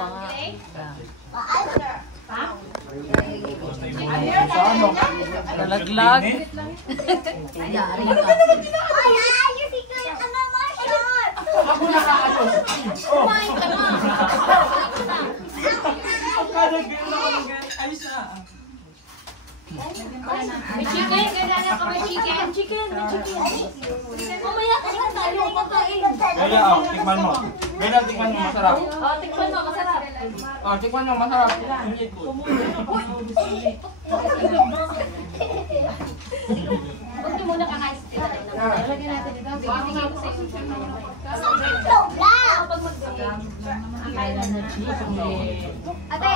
pa nga. Nalaglag. Yari ka. Ako nakakayos. Kumain ka na. Alis na. May chicken, ganda ka may chicken. Chicken. Mamaya ka na tayo pagkain. Kaya, tikman mo. Kaya, tikman mo, masarap. Tikman mo, masarap. Tikman mo, masarap. Huwag niyo muna kakain. Lagyan natin ito. Bibigay ko sa inyo. Ate,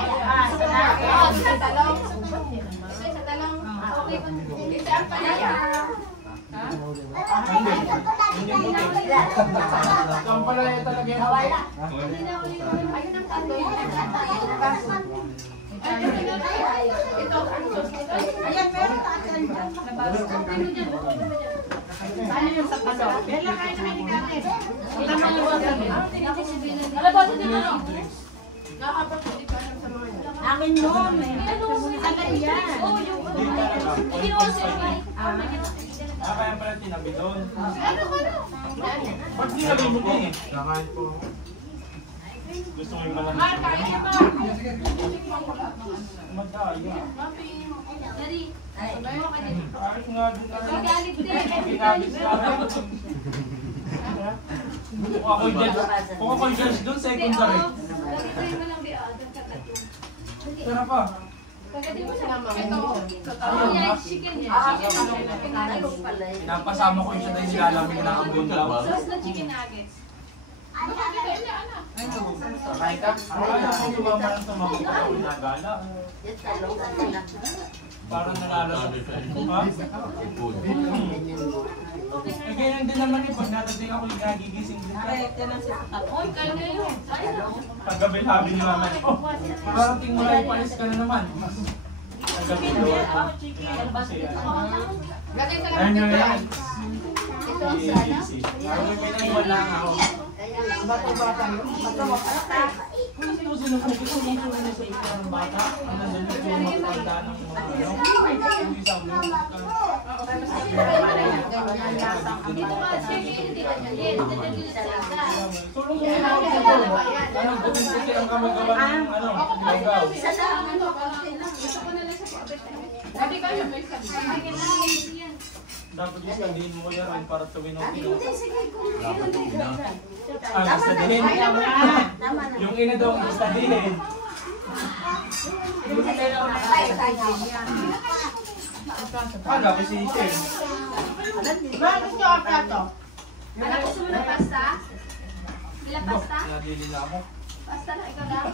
sa talong. Sa talong. Okay po. Ito ang palaya. Ang palaya talaga yung Wala. Ayun ang talong. Ito. Ayan, meron tayo. Ano yung sa paso? Bella, kain naman ni Kate. Ito naman yung wasabi. Ano ba ito dito? Akin yun. Akin yan. Oo, yung ginawa sa iyo. kaya pala tinabi doon. Ba't tinabi mo eh? Nakain po. Gusto mo yung malamig. Madaya. Dari. Ayos nga din. Galit din. Ginagis ka. Kung ako'y judge doon, secondary. Gagawin mo lang biya. Pero pa. Gagawin mo sa ito. Ano yan? Chicken yan. Pinapasama ko yung siya dahil nilalamig na ang bundaw. Sauce na chicken nuggets. Sakay ka? Ayaw ko tumama ng tumama ko. Nagala. Parang nalalasap. Ha? Eh, ganyan din naman eh. Pag natating ako yung nagigising din ka. Oy, kain kayo. Paggabi-habi ni mama. Oh, parating mo lang palis ka na naman. Paggabi doon. Ayun yun yan. Easy. Parang may naiwan lang ako. Bata-bata yun. Kung sino-sino ko ito, hindi ko na sa ito ng bata. Ang nandun yung matanda ng mga hindi sa ulo. Dito ka, chicken, hindi ka dyan. Tulong mo na ako dito. Anong gawin kasi ang kamagawa ng lagaw? Gusto ko na lang sa kapit. Sabi ko, may sabi. Dapat yung sabihin mo kaya rin para tuwin ang kilo. Dapat yung ina. Ah, istadihin. Yung ina daw ang istadihin. Kala ko si Chen. Anak, gusto mo ng pasta? Ilang pasta? Nadili na ako. Pasta na, ikaw na.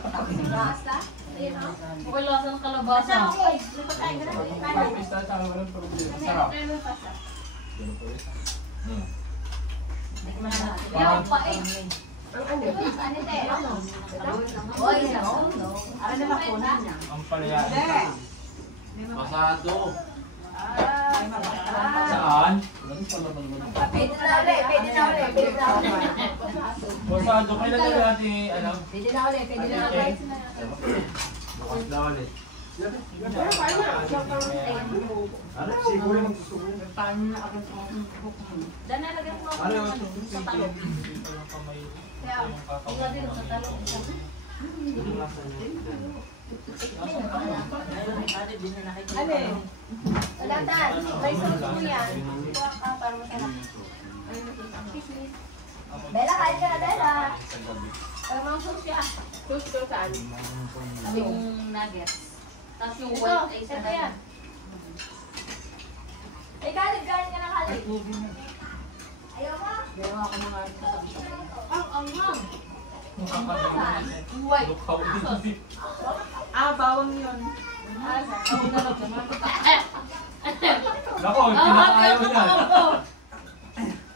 Pasta? Ayun o. Okay, lasa ng kalabasa. May pista at saka walang problema. Sarap. Pasta. Yung pa eh. Ang palaya. Pasado. Saan? Pwede na ulit. Bosado. Kailan na natin, ano? Bukas na ulit. Ano? Siguro magsusuko. Danalagan mo ako Ano? sa talong. Ikaw din sa talong. Salatan, may sauce mo yan. Para masarap. Bella, kain ka na, Bella. Para mga sauce yan. Sauce ko saan? Yung nuggets. Tapos yung white ay sa Ito yan. Ay, galit ka na kalit. Ayaw mo? Pero ako mga Ang hang. white. Bawang yun. Ako na lang naman. Nako, pinakayaw niya.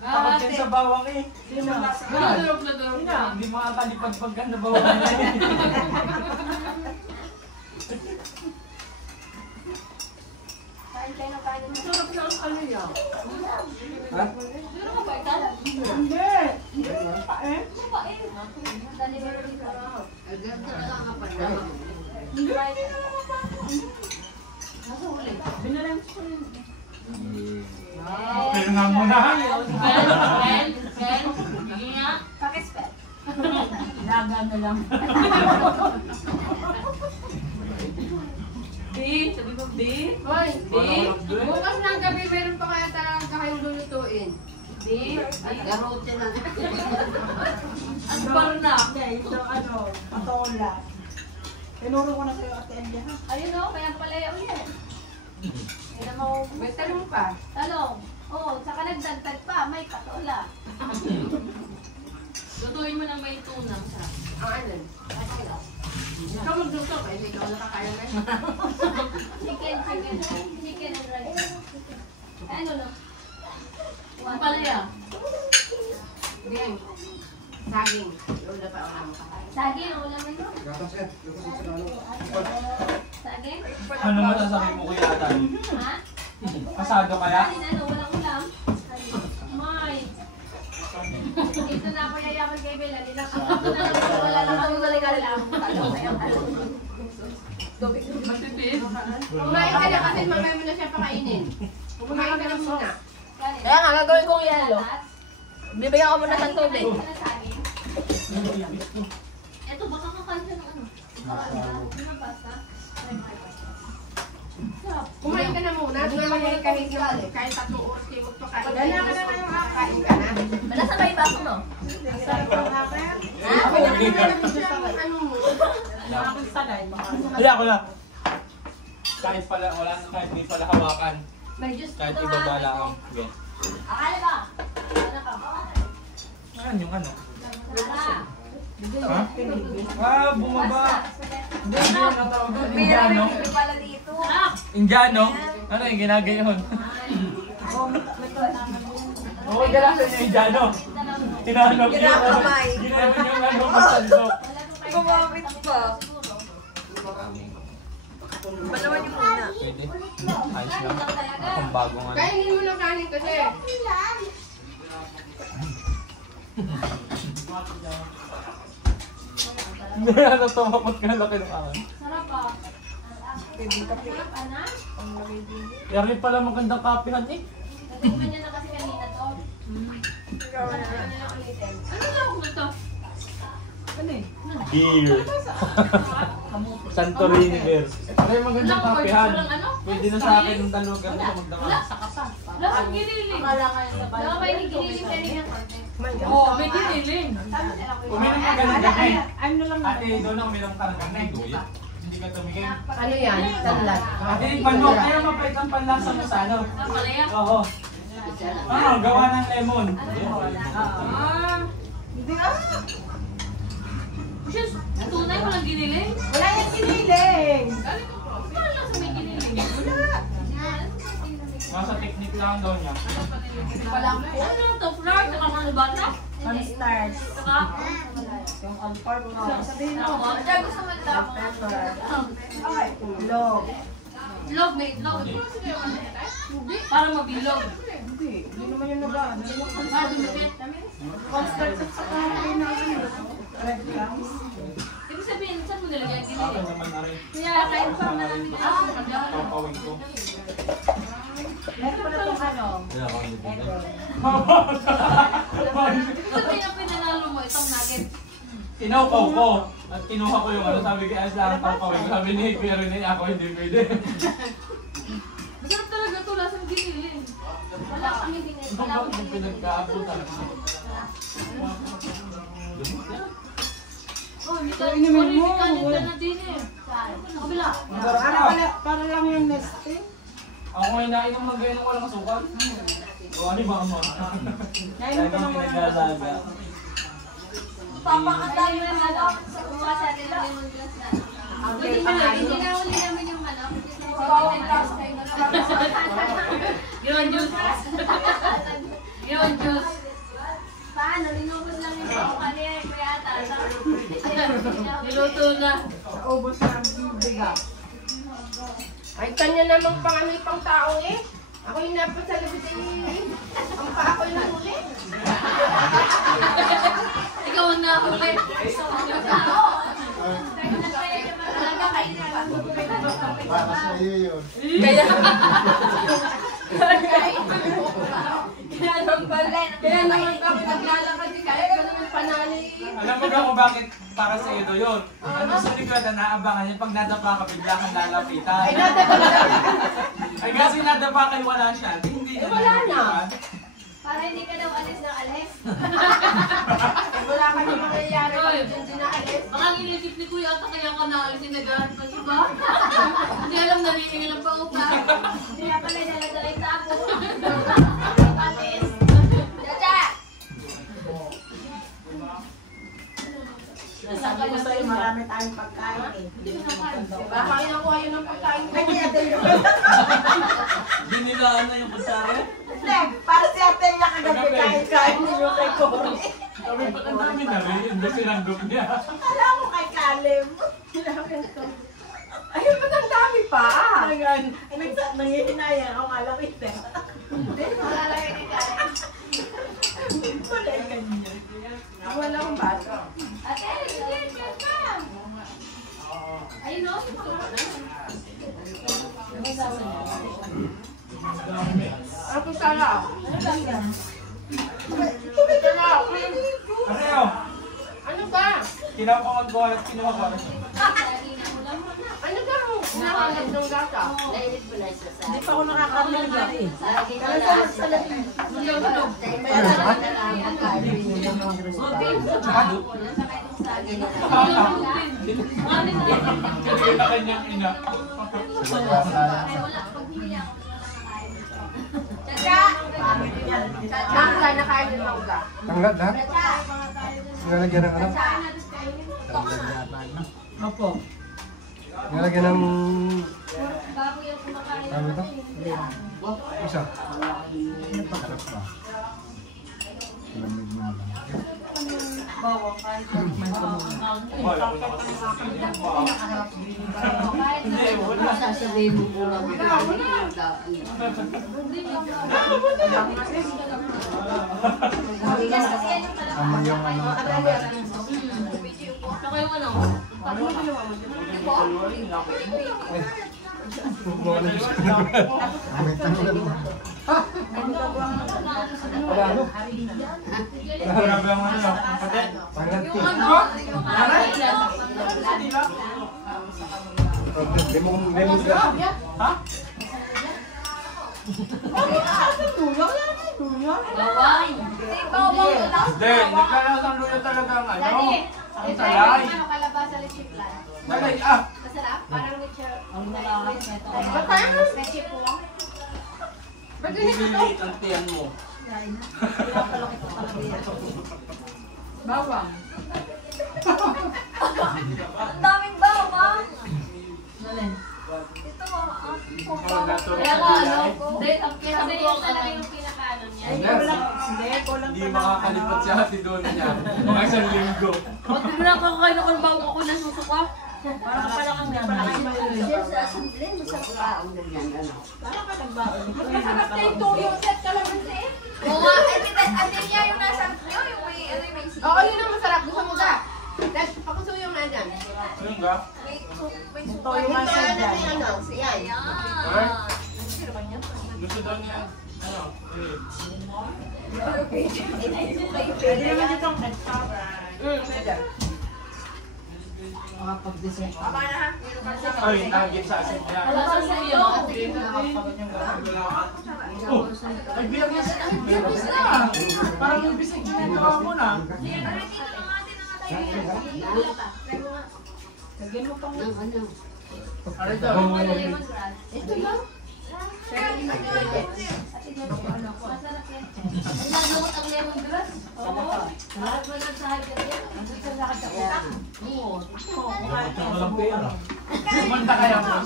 Takot Ate. yan sa bawang eh. Sino? Nadurog na durog na. Hindi makakalipad pagka na bawang na eh. Kain kayo ng kain. Sarap na ang ano yan. Siguro mo ba ikaw? Hindi. Dali mo rin ito. Pero nga muna. Sige nga. Pakispe. Laga na lang. B, sabi mo B. Hoy, B. bukas ng gabi meron pa kaya talagang kakayong lulutuin. B. Garote na. Ano ba na? Ito patola. Tinuro ko na sa'yo ate Andy ha. Ayun o, kaya pala yung ulit. Kaya mo, May talong pa. talong. Oo, saka nagdagdag pa, may patola. Lutuin mo ng may tunang sa. Ang ano? Ikaw magluto ba? Hindi ikaw nakakaya na. Chicken and rice. Ano no? Ang palaya. Bien. Saging. Lola pa ako makakain. Saging, ulam mo yun. Saging? Ano masasabi mo kuya Atan? Ha? Kasado kaya? Ano, walang ulam? May. Ito na ako yayaman kay Bella. Wala na kami ulam. Matipid. Kumain ka na kasi mamaya mo na siya pakainin. Kumain ka na muna. Kaya nga, gagawin kong yelo. Bibigyan ko muna ng tubig. Ito, baka kakanta ng ano? Ano pasta? Kumain ka na muna. Doon naman yung kahit 3 oras kayo magpakain. Dala ka na yung kakain ka na. Nasa ba yung baso mo? Ako na naman siya ang ano mo. Hindi ako na. Kahit pala, wala na kahit di pala hawakan. May juice Kahit dito, ibaba ha? lang ako. Sige. Akala ba? Ano ka? Ano yung ano? Tara. Ha? Ah, bumaba. Hindi, hindi yung natawag doon. Indiano. pala dito. Sarap! Indiano? Ano yung ginagayon? Oo, galasan yung Indiano. Tinahanap yung Kinakamay. ginagawa yung ano, masandok. Gumamit pa. Balawan niyo muna. Pwede. Ayos lang. Akong bagong ano. Kainin mo ng kanin kasi. Hindi, ano tumakot ka laki ng akin. Sarap ah. Sarap, ana? Yari pala magandang kapihan eh. Natikman niya na kasi kanina to. Ano na ulitin? Ano na ako ito? Beer. Santorini beer. Ay, magandang kapihan. Pwede na sa akin yung dalawa ganito magdaka. Wala kang giniling. Wala ka ba yung giniling kanina? Oo, may giniling. Uminom ka ganun gabi. Ate, doon ang uminom ka ng gabi. Hindi ka tumigil. Ano yan? Tanlat. Ate, pano, kaya mapait ang panlasa mo sa ano. Ang palaya? Oo. Ano, gawa ng lemon. Diyos, tunay mo lang giniling? Wala yung giniling. Parang lang sa may giniling. Nasa technique lang daw niya. Ano to? Flour? Saka mga bata? Cornstarch. Saka? Yung all-pork mo. Sabihin mo. Ako? Diyan gusto mo lang. Pepper. Log. Itlog, may itlog. Para mabilog. Hindi naman yung nagaan. Ah, dumikit. Cornstarch at saka breadcrumbs. Ibig sabihin, saan mo nilagay ang Akin giniling? naman na rin. Kaya kain pa na namin ito. Papawin ko. Meron pala itong ano. Kaya ako hindi Ego. Ibig sabihin ang pinanalo mo, itong nugget. Tinaupaw ko. At kinuha ko yung ano, sabi ko, as lang papawin ko. Sabi ni Kuya Rene, ako hindi pwede. Masarap talaga ito, lasang giniling. Wala kami giniling. Wala Bakit kami yung giniling. pinagkaabutan? Oh, may kanin ka na din eh. Kabila. Para lang yung nesting. Ako ngayon nainom ng ganyan walang asukal. O ano ba mo? Nainom ko ng walang pinag-alaga. Papakatay na ano. Kumuha sa atin ng lemongrass na. Hindi na uli namin yung ano. Ginawan juice. Ginawan juice. Paano? Linubos lang yung mga kanina. Kaya ata. Niluto na. Ubus na ang bigas. Ay, kanya namang pang tao eh. Ako yung napasalabit eh. Ang pa ako yung huli. Ikaw ang nahuli. Talaga kayo na. Para sa iyo yun. Kaya naman kami naglalakad ni Kaya ka naman panali. Alam mo ba kung bakit para sa iyo yun? Ang gusto ni Kuya na naabangan yun, pag nadapa ka, bigla kang lalapitan. Ay kasi nadapa kayo, wala siya. Hindi na. Wala na. Para hindi ka daw alis ng alis. Wala ka naman nangyayari kung hindi na alis. Baka inisip ni Kuya ata kaya ka naalisin na gano'n ng iba. Hindi alam narinig lang pa upa. Hindi nga pala dala-dala yung tapo. Alis. Chacha! Sabi ko sa'yo, marami tayong pagkain eh. Diba? Kaya nakuha yun ng pagkain ko. Binilaan na yung kutsara. Para si Ate niya kagabi kain ninyo kay Cory. Sabi pa ang dami na rin, yung sinanggop niya. Alam mo kay Kalim. Ayun, ba't ang dami pa? Nangihinayang ako malapit eh. Malalaki ni Karen. Wala yung ganyan. Wala akong baso. Ate, sige, ka. Ayun no? Ano po sana? Kasi oh, Ano ba? kinapakot ko at kinuha ko. Ano ba ang hinahanap ng gata? Hindi pa ako nakakarinig dati. Kasi na kanyang ina. Mangga, nakain ng mangga. Tanglad ha? Nilalagyan ng ano? Opo. Nilalagyan ng... Bago yung kumakain. Ano ito? Isa. Sarap ba? Lamig na lang. Wala ko nakasasabing yung paa. Hindi, wala. Sasabihin mo po lang. Tama yung ano. Saka yung ano, Wala na siya. May tanglad na. Wala ano? Grabe ang ano. Pati. Tanglad yung tea. ano, Lemongrass. Ha? bawang. Hindi, nagkalasang luya talaga ang ano. Daddy, Ang ito salay. yung ano, kalabasa lechiplan. Salay, ah. Masarap? Parang lechon. Ang malakas nito. Lechiplan. Bibili ang tiyan mo. Bawang. Ang daming bawang. Ito mo, Kaya nga ano, dahil ang kasi kinasabi ko yun ka talaga na. yung pinakaano niya. Hindi makakalipat si Ate Donna niya. Mga isang linggo. Huwag mo na kakakain ako ng bawang ako na susuka. Parang pala kang Sa assembly, masarap baon na yan. Ano? Masarap na yung tuyo set kalamansi. Oo nga, ate niya yung nasa niyo, yung may ano yung may Oo, yun ang masarap. Gusto mo ka? Pakusuyo nga dyan. Ayun ka? may Ito yung mga sadya. Ayan. Gusto daw niya. Ano? Pwede naman itong ketchup. Mga pag-dessert. Tama na ha? Ay, naging sa asin niya. Wala sa suyo. Oh, nagbiyak na siya. Nagbiyak na. Parang yung bisig ginagawa mo na. Lagyan mo pang Ano? Ano daw? ito lang. Masarap yan. Ang nagamot ang lemongrass. Oo. Lahat mo lang sa hagad yan. Nandun sa lahat sa utak. Oo. Walang pera. Kumanta kaya mo.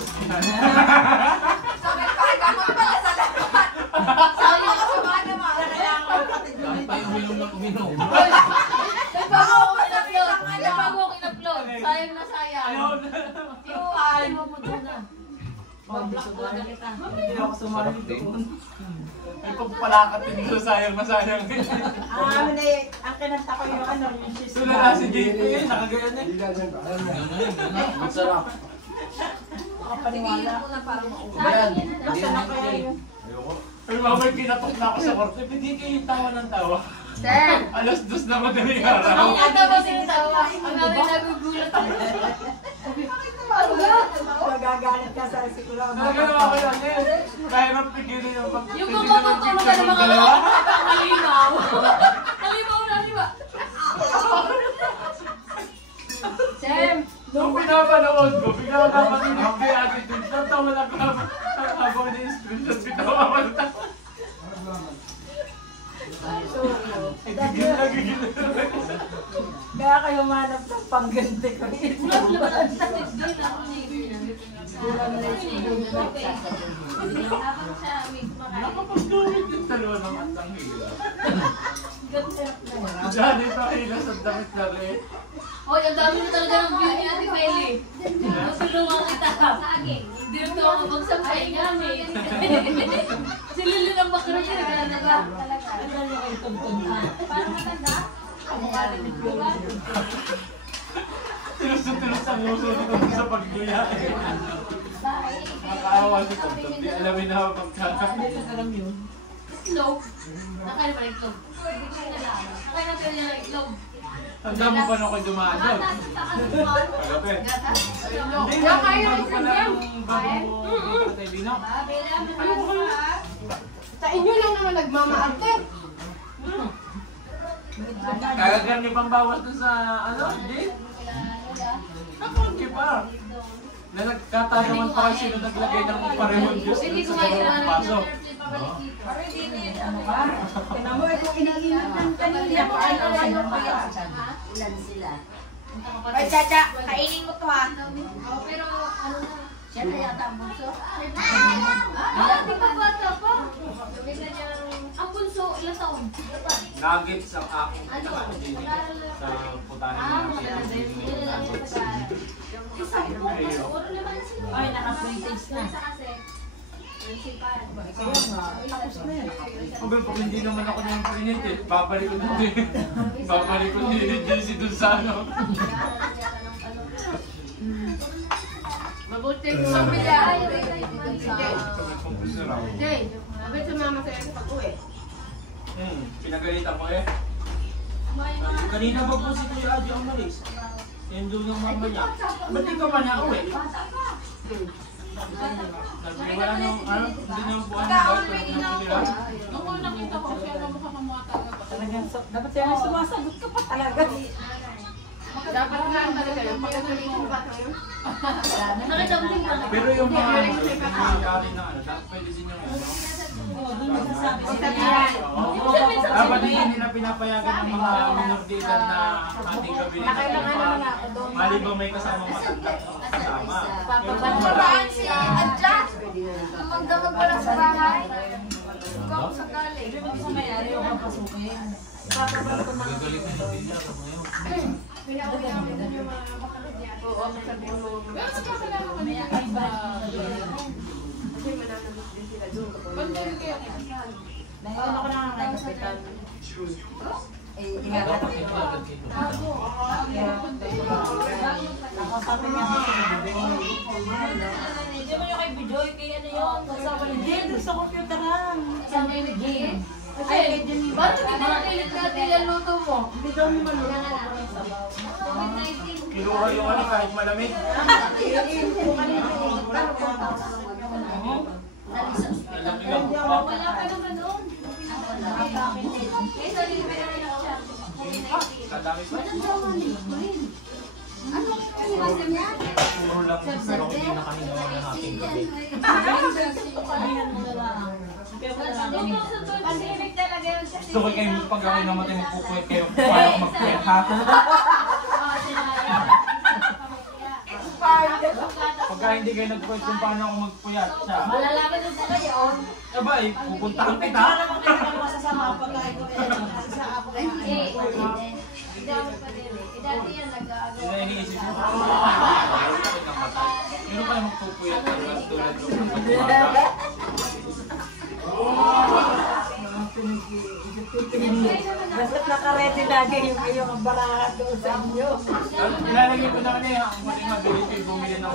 Sabi ko, gamot pala sa lahat. Sabi ko, sumana mo. Dahil tayo uminom. Nagbago ako in-upload. Nagbago ako in-upload. Sayang na sayang. Ayun. Ay, mo mo doon na. Hindi ako sumali doon. Ay, pagpalakat din doon, sayang na sayang. Ang kinanta ko yung ano, yung shish. Tulala si JP, nakagayan niya. Masarap. Makapaniwala. Sayang yan. Basta na kaya yun. Ayoko. Ay, mamay pinatok na ako sa korte. Hindi kayo tawa ng tawa. Sir! Alas 2 na madaling Ang araw. ganda ba sinatawa? Ang ganda nagugulat ako. Magagalit ka sa sikula. Nagagawa ko lang eh. Kaya nang pigilin yung Yung kung matutulog ka ng mga nakalimaw. Nalimaw na, di ba? Sam! Nung pinapanood ko, bigla ko napatinig kay Ate Dun. Natawa lang ako habang ni-screenshot. Bitawa ko na. Gigil na gigil. Kaya kayo manap ng pangganti ko. Nakapag-gawin yung dalawa ng antang hila. Diyan ito hila sa damit na rin. Hoy, ang dami na talaga ng view ni Ate Feli. Matulungan kita. Hindi na ito ako magsapay gamit. Si Lili lang bakit siya naglalaba. Parang matanda. Tinus-tinus ang uso nito sa pagduya. Nakakaawa si Tonton. Di alamin na pagkakaroon. Itlog. Nakain pa itlog. Nakain natin niya ng itlog. Tanda mo pa nung kayo dumaan doon? Kagabi. Hindi na, kayo bago pa na itlog yung bago mo Tatay Lino. Sa inyo lang naman nagmamaarte. Kagagan niyo pang bawas dun sa ano? Hindi? Nakunti pa. Na nagkatayaman pa kasi sino naglagay ng parehon Diyos Hindi dun ko sa nga dalawang paso. Kaya mo, kung iniinit ng kanina, paano sila pa? Ilan sila? Ay, Chacha, kainin mo to ha. Pero ano na. Siya na yata ang bunso. Hindi pa bata pa. Ang bunso, ilang taon? Nuggets ang aking pinaka-din sa putanin natin. Isang po. Puro naman sila. Ay, naka-printage na. Sa kasi. Tapos na yan. Kung pag hindi naman ako nang pinit eh, babalik ko din. Babalik ko din JC dun sa ano. Mabuti yung mabila. Jay, sabi sumama sa'yo sa pag-uwi. Pinagalitan ko eh. Kanina ba po si Kuya Adjo ang malis? Yan doon yung mamaya. Ba't di ka pa nauwi? Wala nung ano, hindi na po ano ba? Nung una nakita ko siya, mukha kang mga taga pa. Talagang, dapat siya may sumasagot ka pa talaga. Dapat nga talaga yung pagkakalitin mo ba ito yun? Nakita mo din lang. Pero yung mga kari na ano, dapat pwede din yung ano. Dapat din hindi na pinapayagan ng mga minor de edad na ating kabinet. Mali ba may kasamang matanda kasama? Papataan si Adjat. Damag-damag pa lang sa bahay. Ikaw sa galing. Hindi mo gusto mayari yung papasukin. Oo, sabihin mo. Pero sa kasalanan ko niya, ay ba? Kasi mananabot din sila doon kapag Pandemi kaya. Ano ko na nga kapitan? Eh, ingat ako. Ako sabi niya kasi Hindi mo yung kay Bijoy, kay ano yun? Kasama ni hindi, doon sa computer lang. Isang energy. Ay, hindi Bakit hindi na kailan luto mo? Hindi daw naman ulit. COVID-19. Kinuha yung ano kahit malamig. Wala pa naman noon. Eh, sorry, pero siya. Kadami pa. Ano? Kasi niya? Puro lang pero hindi na kami naman ng ating gabi. Pandemic talaga yun. Gusto ko kayo pag ako namatay magpupuwet kayo. Parang mag-puwet ha? Pagka hindi kayo nagpuwet kung paano ako magpuyat siya. Malalaman din sa kayo. Aba eh, pupuntahan kita. Masasama pagkain ko sa ako kay Hindi ako pa din eh. Dati yan nag-aagaw. Iniisip mo. Meron pa magpupuyat kayo tulad ko. lagi yung baraha doon sa inyo. Ilalagay ko na kanina, ang mali mabilis bumili ng